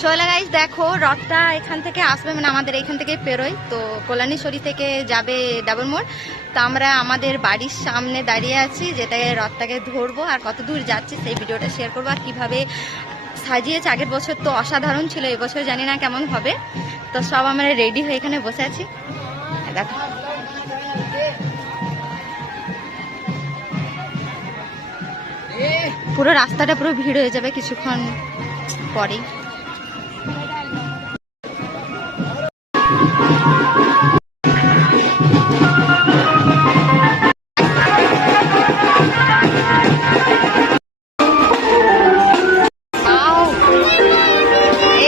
শোলা guys দেখো রথটা এখান থেকে আসবে, মানে আমাদের এখান থেকে পেরোয় তো কল্যাণীশ্বরী থেকে যাবে ডাবল মোড়। তো আমরা আমাদের বাড়ির সামনে দাঁড়িয়ে আছি, যেটাকে রথটাকে ধরবো আর কত দূর যাচ্ছি সেই ভিডিওটা শেয়ার করবো। আর কীভাবে সাজিয়েছে, আগের বছর তো অসাধারণ ছিল, এবছর জানি না কেমন হবে। তো সব আমরা রেডি হয়ে এখানে বসে আছি, দেখো পুরো রাস্তাটা পুরো ভিড় হয়ে যাবে কিছুক্ষণ পরেই।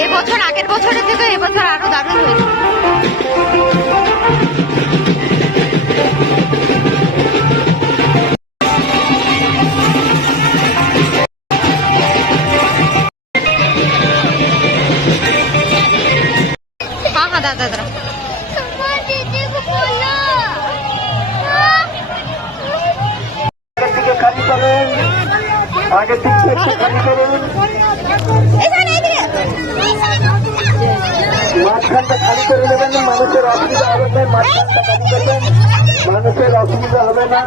এবছর আগের বছরের থেকে এবছর আরো দারুণ হয়েছে। দাদা আগের দিক থেকে খালি করুন, মাঝখানটা খালি করে দেবেন না, মানুষের অসুবিধা হবে না। মাঝখানটা খালি করবেন, মানুষের অসুবিধা হবে না।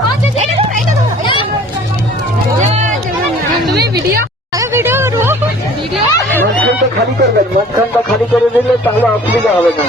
মাঝখানটা খালি করবেন, মাঝখানটা খালি করে দিলে তাহলে অসুবিধা হবে না।